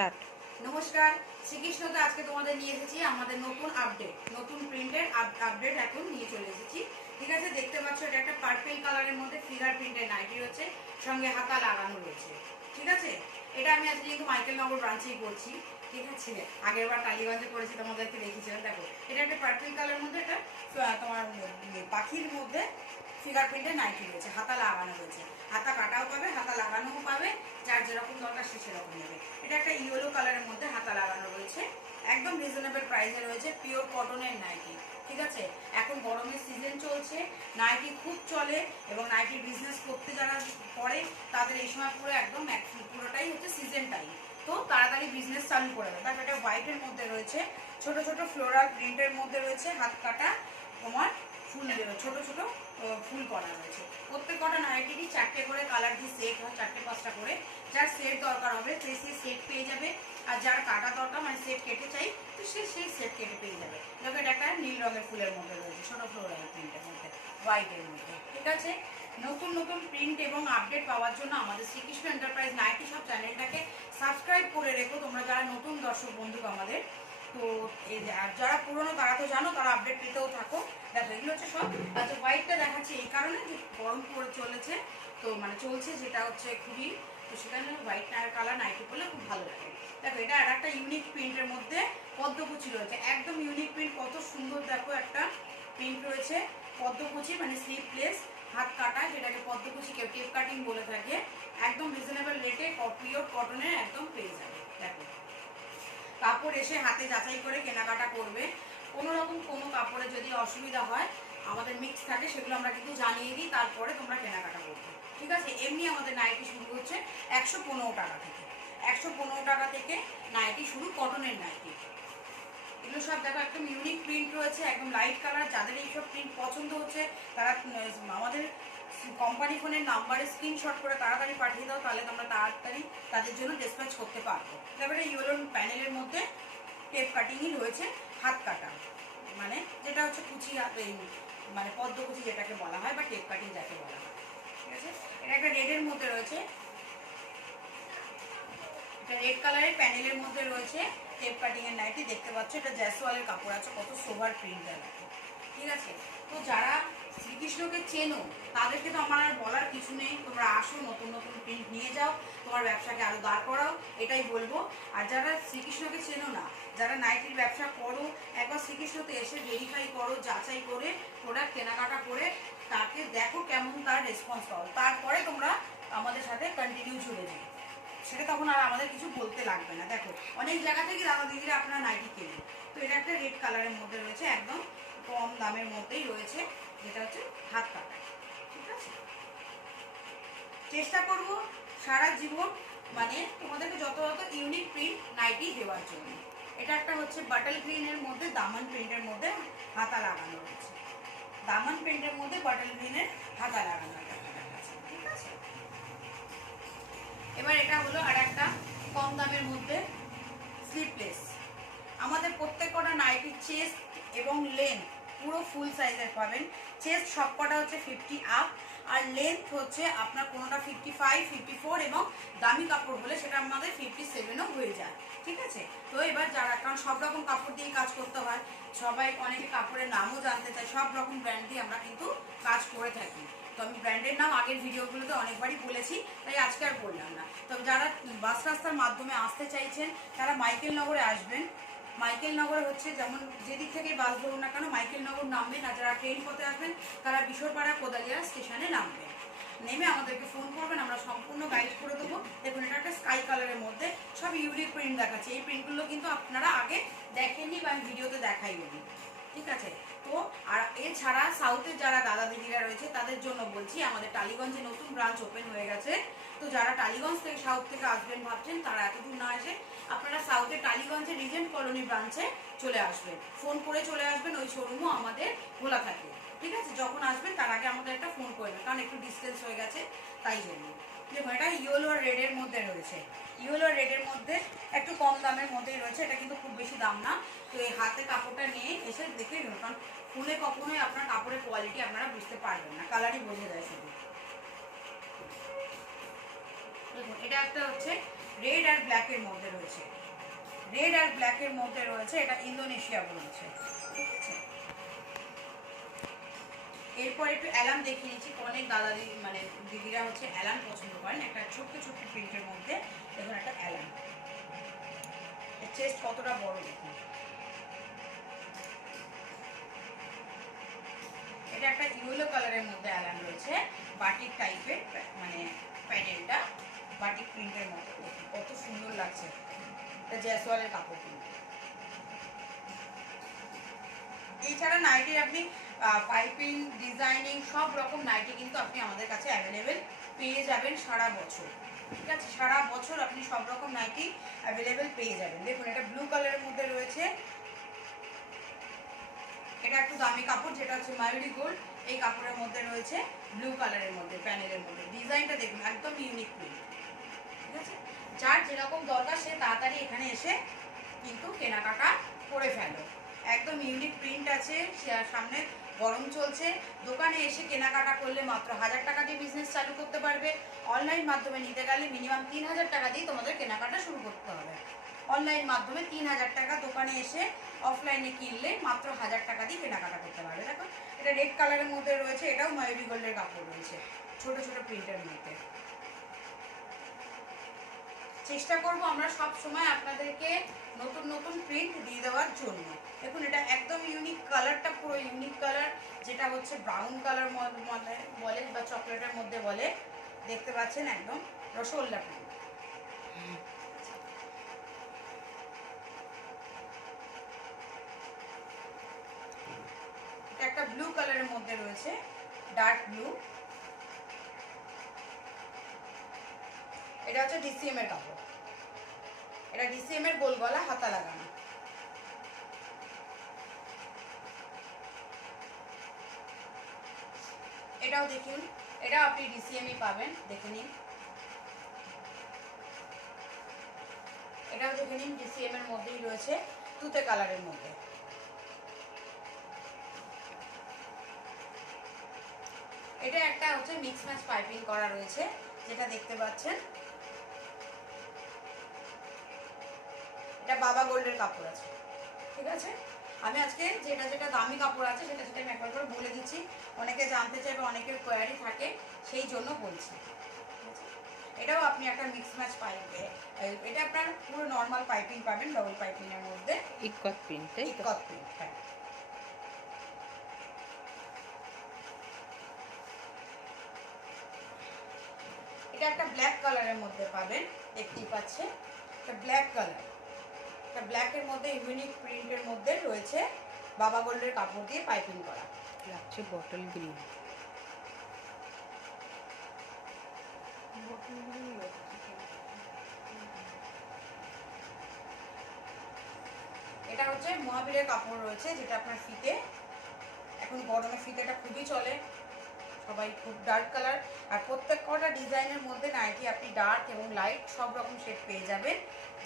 Start. নমস্কার, শ্রীকৃষ্ণতে আজকে তোমাদের নিয়ে এসেছি আমাদের নতুন আপডেট, নতুন প্রিন্টের আপডেট এখন নিয়ে চলে এসেছি। ঠিক আছে, দেখতে পাচ্ছ এটা একটা পার্পল কালারের মধ্যে ফিগার প্রিন্টের নাইটি রয়েছে, সঙ্গে হাতা লাগানো রয়েছে। ঠিক আছে, এটা আমি আজকে কিন্তু মাইকেলনগর ব্রাঞ্চেই করছি। ঠিক আছে, আগের বার টালিগঞ্জে করেছি, তোমাদেরকে দেখিয়েছিলাম। দেখো, এটা একটা পার্পল কালারের মধ্যে একটা তোমার পাখির মধ্যে ফিগার প্রিন্টের নাইটি রয়েছে, হাতা লাগানো রয়েছে। হাতা কাটাও পাবে, হাতা লাগানোও পাবে, যার যেরকম দরকার সে সেরকম নেবে। এটা একটা ইয়েলো কালারের মধ্যে হাতা লাগানো রয়েছে, একদম রিজনেবল প্রাইসে রয়েছে, পিওর কটনের নাইটি। ঠিক আছে, এখন গরমের সিজন চলছে, নাইটি খুব চলে এবং নাইটি বিজনেস করতে যারা করে তাদের এই সময় পুরো একদম পুরোটাই হচ্ছে সিজন টাইম, তো তাড়াতাড়ি বিজনেস চালু করে দেয়। তারপর এটা হোয়াইটের মধ্যে রয়েছে, ছোট ছোট ফ্লোরাল প্রিন্টের মধ্যে রয়েছে, হাত কাটা তোমার ফুল ছোট ছোট ফুল করা রয়েছে। প্রত্যেক কটা নাইটিরই 4টে করে কালার দিয়ে সেট হয়, 4টে-5টা করে। যার সেট দরকার হবে সে সেট পেয়ে যাবে, আর যার কাটা দরকার মানে সেট কেটে চাই তো সে সেই সেট কেটে পেয়ে যাবে। দেখো, এটা একটা নীল রঙের ফুলের মধ্যে রয়েছে, ছোট ফ্লোরাল প্রিন্টের মধ্যে, হোয়াইটের মধ্যে। ঠিক আছে, নতুন নতুন প্রিন্ট এবং আপডেট পাওয়ার জন্য আমাদের শ্রীকৃষ্ণ এন্টারপ্রাইজ নাইটি শপ চ্যানেলটাকে সাবস্ক্রাইব করে রেখো তোমরা, যারা নতুন দর্শক বন্ধু আমাদের। তো যারা পুরনো তারা তো জানো, তারা আপডেট পেতেও থাকো। দেখো, এগুলো হচ্ছে সব। আচ্ছা, হোয়াইটটা দেখাচ্ছি এই কারণে যে গরম পড়ে চলেছে, তো মানে চলছে, যেটা হচ্ছে খুবই, তো সেখানে হোয়াইট কালার নাইটি পরলে খুব ভালো লাগে। দেখো, এটা আর একটা ইউনিক প্রিন্টের মধ্যে পদ্মকুচি রয়েছে, একদম ইউনিক প্রিন্ট, কত সুন্দর। দেখো, একটা প্রিন্ট রয়েছে পদ্মকুচি, মানে স্লিভলেস, হাত কাটা, যেটাকে পদ্মকুচি কেউ টেপ কাটিং বলে থাকে। একদম রিজনেবল রেটে পিওর কটনের একদম পেয়ে যাবে। দেখো, কাপড় এসে হাতে যাচাই করে কেনাকাটা করবে। কোনো রকম কোনো কাপড়ে যদি অসুবিধা হয়, আমাদের মিক্স থাকে, সেগুলো আমরা কিন্তু জানিয়ে দিই, তারপরে তোমরা কেনাকাটা করবে। ঠিক আছে, এমনি আমাদের নাইটি শুরু হচ্ছে 115 টাকা থেকে। 115 টাকা থেকে নাইটি শুরু, কটনের নাইটি। এগুলো সব দেখো, একদম ইউনিক প্রিন্ট রয়েছে, একদম লাইট কালার। যাদের এইসব প্রিন্ট পছন্দ হচ্ছে তারা আমাদের কোম্পানি ফোনের নাম্বারে স্ক্রিনশট করে তাড়াতাড়ি পাঠিয়ে দাও, তাহলে তোমরা তাড়াতাড়ি তাদের জন্য ডিসপ্যাচ করতে পারবো। তারপরে ইয়েলো প্যানেলের মধ্যে টেপ কাটিংই রয়েছে, হাত কাটা, মানে যেটা হচ্ছে কুচি হাত, মানে পদ্মকুচি যেটাকে বলা হয়, বা টেপ কাটিং যাকে বলা হয়। ঠিক আছে, এটা একটা রেডের মধ্যে রয়েছে, এটা রেড কালারের প্যানেলের মধ্যে রয়েছে টেপ কাটিং এর নাইটি। দেখতে পাচ্ছ, এটা জ্যাসওয়ালের কাপড় আছে, কত সোভার প্রিন্টার আছে। ঠিক আছে, তো যারা শ্রীকৃষ্ণকে চেনো তাদেরকে তো আমার আর বলার কিছু নেই, তোমরা আসো, নতুন নতুন প্রিন্ট নিয়ে যাও, তোমার ব্যবসাকে আরো দাঁড় করাও, এটাই বলবো। আর যারা শ্রীকৃষ্ণকে চেনো না, যারা নাইটির ব্যবসা করো, একবার শ্রীকৃষ্ণতে এসে ভেরিফাই করো, যাচাই করে প্রোডাক্ট কেনাকাটা করে তাকে দেখো কেমন তার রেসপন্স পাও, তারপরে তোমরা আমাদের সাথে কন্টিনিউ জুড়ে যাও, সেটা তখন আর আমাদের কিছু বলতে লাগবে না। দেখো, অনেক জায়গা থেকে দাদা দিদিরা আপনারা নাইটি কেনেন, তো এটা একটা রেড কালারের মধ্যে রয়েছে, একদম কম দামের মধ্যেই রয়েছে, যেটা হচ্ছে হাত কাটা। ঠিক আছে, চেষ্টা করব সারা জীবন মানে তোমাদেরকে যত যত ইউনিক প্রিন্ট নাইটি দেওয়ার জন্য। এটা একটা হচ্ছে বাটল গ্রিনের মধ্যে দামান প্রিন্টের মধ্যে হাতা লাগানো রয়েছে, দামান প্রিন্টের মধ্যে বাটল গ্রিনের হাতা লাগানো আছে। ঠিক আছে, এবার এটা হলো আর একটা কম দামের মধ্যে স্লিভলেস। আমাদের প্রত্যেক কটা নাইটির চেস্ট এবং লেন্থ পুরো ফুল সাইজের পাবেন। চেস্ট সব কটা হচ্ছে 50 আপ, আর লেন্থ হচ্ছে আপনার কোনোটা 55, 54, এবং দামি কাপড় হলে সেটা আমাদের 57ও হয়ে যায়। ঠিক আছে, তো এবার যারা, কারণ সব রকম কাপড় দিয়েই কাজ করতে হয়, সবাই অনেকে কাপড়ের নামও জানতে চায়, সব রকম ব্র্যান্ড দিয়ে আমরা কিন্তু কাজ করে থাকি। তো আমি ব্র্যান্ডের নাম আগের ভিডিওগুলোতে অনেকবারই বলেছি, তাই আজকে আর বললাম না। তবে যারা বাস রাস্তার মাধ্যমে আসতে চাইছেন তারা মাইকেলনগরে আসবেন। মাইকেলনগরে হচ্ছে যেমন যেদিক থেকে বাস ধরুন না কেন, মাইকেলনগর নামবেন, আর যারা ট্রেন পথে আসবেন তারা বিশরপাড়া কোদালিয়া স্টেশনে নামবেন। নেমে আমাদেরকে ফোন করবেন, আমরা সম্পূর্ণ গাইড করে দেবো। দেখুন, এটা একটা স্কাই কালারের মধ্যে সব ইউনিক প্রিন্ট দেখাচ্ছে। এই প্রিন্টগুলো কিন্তু আপনারা আগে দেখেননি বা আমি ভিডিওতে দেখাইনি। ঠিক আছে, তো আর এছাড়া সাউথের যারা দাদা দিদিরা রয়েছে তাদের জন্য বলছি, আমাদের টালিগঞ্জে নতুন ব্রাঞ্চ ওপেন হয়ে গেছে। তো যারা টালিগঞ্জ থেকে সাউথ থেকে আসবেন ভাবছেন, তারা এতদূর না এসে আপনারা সাউথের টালিগঞ্জে রিজেন্ট কলোনি ব্রাঞ্চে চলে আসবেন, ফোন করে চলে আসবেন, ওই শোরুমও আমাদের খোলা থাকে। ঠিক আছে, যখন আসবেন তার আগে আমাদের একটা ফোন করবেন, কারণ একটু ডিস্টেন্স হয়ে গেছে তাই জন্য। দেখুন, এটা ইয়েলো আর রেডের মধ্যে রয়েছে, ইয়েলো আর রেডের মধ্যে একটু কম দামের মধ্যেই রয়েছে, এটা কিন্তু খুব বেশি দাম না। তো এই হাতে কাপড়টা নিয়ে এসে দেখে নিন, কারণ খুলে কখনোই আপনার কাপড়ের কোয়ালিটি আপনারা বুঝতে পারবেন না, কালারই বোঝা যায় শুধু। দেখুন, এটা একটা হচ্ছে রেড আর ব্ল্যাকের মধ্যে রয়েছে, রেড আর ব্ল্যাকের মধ্যে রয়েছে, এটা ইন্দোনেশিয়া বলেছে, ঠিক আছে। এরপর একটু অ্যালাম দেখিয়ে নিচ্ছি, অনেক দাদা মানে দিদিরা হচ্ছে অ্যালাম পছন্দ করেন। একটা ছোট্ট ছোট্ট প্রিন্টের মধ্যে দেখুন একটা অ্যালাম, চেস্ট কতটা বড় দেখুন। এটা একটা ইয়েলো কালারের মধ্যে অ্যালাম রয়েছে, বাটিক টাইপের, মানে প্যানেলটা বাটিক প্রিন্টের মতো, কত সুন্দর লাগছে। এটা জয়সওয়ালের কাপড় কিন্তু। এছাড়া নাইটি আপনি পাইপিং, ডিজাইনিং সব রকম নাইটি কিন্তু আপনি আমাদের কাছে অ্যাভেলেবেল পেয়ে যাবেন সারা বছর, ঠিক আছে। সারা বছর আপনি সব রকম নাইটি অ্যাভেলেবেল পেয়ে যাবেন। দেখুন এটা ব্লু কালারের মধ্যে রয়েছে, এটা একটু দামি কাপড়, যেটা হচ্ছে মায়ুরি গোল্ড, এই কাপড়ের মধ্যে রয়েছে ব্লু কালারের মধ্যে, প্যানেলের মধ্যে। ডিজাইনটা দেখুন একদম ইউনিক প্রিন্ট, ঠিক আছে। যার যেরকম দরকার সে তাড়াতাড়ি এখানে এসে কিন্তু কেনাকাটা করে ফেলো। একদম ইউনিক প্রিন্ট আছে, সামনে গরম চলছে, দোকানে এসে কেনাকাটা করলে মাত্র 1000 টাকা দিয়ে বিজনেস চালু করতে পারবে। অনলাইন মাধ্যমে নিতে গেলে মিনিমাম 3000 টাকা দিয়ে তোমাদের কেনাকাটা শুরু করতে হবে। অনলাইন মাধ্যমে 3000 টাকা, দোকানে এসে অফলাইনে কিনলে মাত্র 1000 টাকা দিয়ে কেনাকাটা করতে পারবে। দেখো এটা রেড কালারের মধ্যে রয়েছে, এটাও মায়ুরি গোল্ডের কাপড় রয়েছে, ছোট ছোট প্রিন্টের মধ্যে। চেষ্টা করব আমরা সব সময় আপনাদেরকে নতুন নতুন প্রিন্ট দিয়ে দেওয়ার জন্য। দেখুন এটা একদম ইউনিক কালারটা, পুরো ইউনিক কালার, যেটা হচ্ছে ব্রাউন কালার বলে বা চকলেটের মধ্যে বলে, দেখতে পাচ্ছেন একদম রসগোল্লা প্রিন্ট। এটা একটা ব্লু কালারের মধ্যে রয়েছে, ডার্ক ব্লু। এটা হচ্ছে ডিসিএম এর কাপড়, এটা ডিসিএম এর গোল গলা, হাতা লাগানো। এটাও দেখুন, এটাও আপনি ডিসিএমই পাবেন, দেখে নিন। এটাও দেখে নিন, ডিসিএম এর মধ্যেই রয়েছে, তুতে কালারের মধ্যে। এটা একটা হচ্ছে মিক্স ম্যাচ পাইপিং করা রয়েছে, যেটা দেখতে পাচ্ছেন। এটা বাবা গোল্ডের কাপড় আছে, ঠিক আছে। আমি আজকে যেটা যেটা দামি কাপড় আছে সেটা সেটা আমি একবার করে বলে দিচ্ছি, অনেকে জানতে চাইবে, অনেকের কোয়ারি থাকে, সেই জন্য বলছি। এটাও আপনি একটা মিক্স ম্যাচ পাইপে, এটা আপনার পুরো নর্মাল পাইপিং পাবেন, ডবল পাইপিং এর মধ্যে, ইকত প্রিন্ট, ইকত প্রিন্ট, হ্যাঁ। এটা একটা ব্ল্যাক কালারের মধ্যে পাবেন, দেখতেই পাচ্ছেন এটা ব্ল্যাক কালার, এটা ব্ল্যাকের মধ্যে ইউনিক প্রিন্টের মধ্যে রয়েছে, বাবা গোল্ডের কাপড় দিয়ে পাইপিং করা, লাগছে বটল গ্রিন। এটা হচ্ছে মহাবীরের কাপড় রয়েছে, যেটা আপনার ফিতে, এখন গরমে ফিতেটা খুবই চলে, সবাই খুব ডার্ক কালার। আর প্রত্যেক কটা ডিজাইনের মধ্যে নাইটি আপনি ডার্ক এবং লাইট সব রকম শেড পেয়ে যাবেন,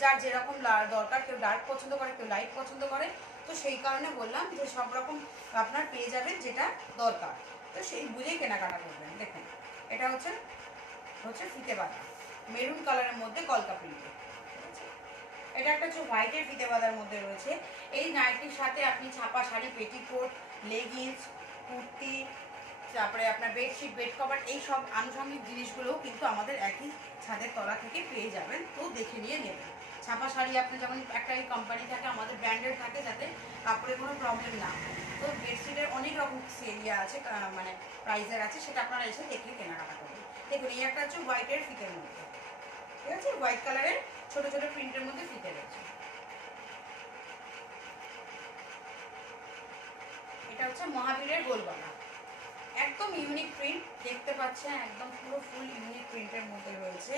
যার যেরকম দরকার, কেউ ডার্ক পছন্দ করে, কেউ লাইট পছন্দ করে, তো সেই কারণে বললাম যে সব রকম আপনার পেয়ে যাবেন যেটা দরকার, তো সেই বুঝেই কেনাকাটা করবেন। দেখুন এটা হচ্ছে হচ্ছে ফিতে বাঁধা, মেরুন কালারের মধ্যে কলকা প্রিন্টে, এটা একটা হচ্ছে হোয়াইটের ফিতে বাঁধার মধ্যে রয়েছে। এই নাইটির সাথে আপনি ছাপা শাড়ি, পেটিকোট, লেগিংস, কুর্তি, তারপরে আপনার বেডশিট, বেড কভার, এই সব আনুষঙ্গিক জিনিসগুলোও কিন্তু আমাদের একই ছাদের তলা থেকে পেয়ে যাবেন, তো দেখে নিয়ে নেবেন। ছাপা শাড়ি আপনি যেমন একটা কোম্পানি থাকে, আমাদের ব্র্যান্ডেড থাকে, যাতে কাপড়ে কোনো প্রবলেম না হয়। তো বেডশিটের অনেক রকম এরিয়া আছে, মানে প্রাইসের আছে, সেটা আপনারা এসে দেখে কেনাকাটা করবেন। দেখুন এই একটা হচ্ছে হোয়াইটের ফিতের মধ্যে, ঠিক আছে, হোয়াইট কালারের ছোট ছোট প্রিন্টের মধ্যে ফিতে রয়েছে। এটা হচ্ছে মহাবীরের গোলগলা, একদম ইউনিক প্রিন্ট, দেখতে পাচ্ছেন একদম পুরো ফুল ইউনিক প্রিন্টের মধ্যে রয়েছে।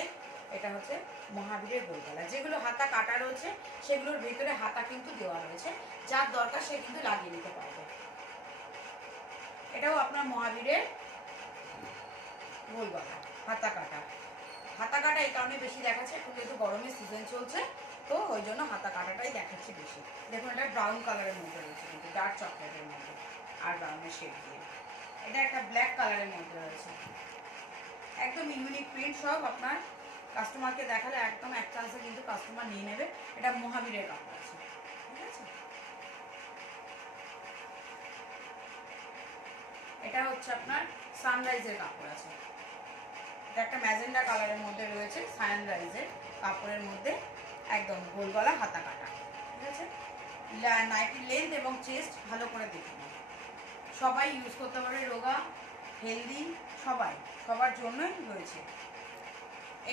এটা হচ্ছে মহাবীরের গোলগলা, যেগুলো হাতা কাটা রয়েছে সেগুলোর ভেতরে হাতা কিন্তু দেওয়া রয়েছে, যার দরকার সে কিন্তু লাগিয়ে নিতে পারবে। এটাও আপনার মহাবীরের গোলগলা, হাতা কাটা। হাতা কাটা এই কারণে বেশি দেখাচ্ছে, এখন যেহেতু গরমের সিজন চলছে, তো ওই জন্য হাতা কাটাটাই দেখাচ্ছে বেশি। দেখুন এটা ব্রাউন কালারের মধ্যে রয়েছে, কিন্তু ডার্ক চকলেটের মধ্যে আর ব্রাউনের শেড দিয়ে। এটা একটা ব্ল্যাক কালারের মধ্যে রয়েছে, একদম ইউনিক প্রিন্ট, সব আপনার কাস্টমারকে দেখালে একদম এক চান্সে কিন্তু কাস্টমার নিয়ে নেবে। এটা মহাবীরের কাপড় আছে, ঠিক আছে। এটা হচ্ছে আপনার সানরাইজের কাপড় আছে, এটা একটা ম্যাজেন্ডা কালারের মধ্যে রয়েছে, সানরাইজের কাপড়ের মধ্যে একদম গোল গলা হাতা কাটা, ঠিক আছে। নাইটির লেন্থ এবং চেস্ট ভালো করে দেখে নিন, সবাই ইউজ করতে পারে, রোগা হেলদি সবাই, সবার জন্যই রয়েছে।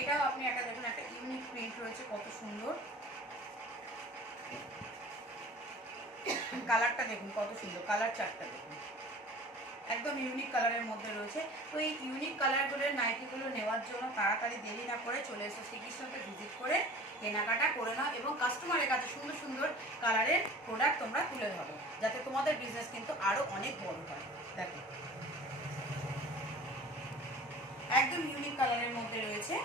এটাও আপনি একটা দেখুন, একটা ইউনিক প্রিন্ট রয়েছে, কত সুন্দর কালারটা দেখুন, কত সুন্দর কালার চার্টটা দেখুন, একদম ইউনিক কালারের মধ্যে রয়েছে। তো এই ইউনিক কালারগুলোর নাইটিগুলো নেওয়ার জন্য তাড়াতাড়ি দেরি না করে চলে এসো শ্রীকৃষ্ণকে ভিজিট করে কেনাকাটা করে নাও, এবং কাস্টমারের কাছে সুন্দর সুন্দর কালারের প্রোডাক্ট তোমরা তুলে ধরো, যাতে তোমাদের বিজনেস কিন্তু আরো অনেক বড় হয়। দেখো একদম ইউনিক কালারের মধ্যে রয়েছে।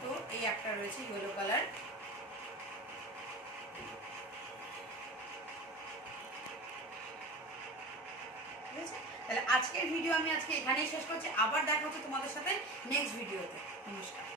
তো এই একটা রয়েছে ইয়েলো কালার, ঠিক আছে। তাহলে আজকের ভিডিও আমি আজকে এখানেই শেষ করছি, আবার দেখা হচ্ছে তোমাদের সাথে নেক্সট ভিডিওতে। নমস্কার।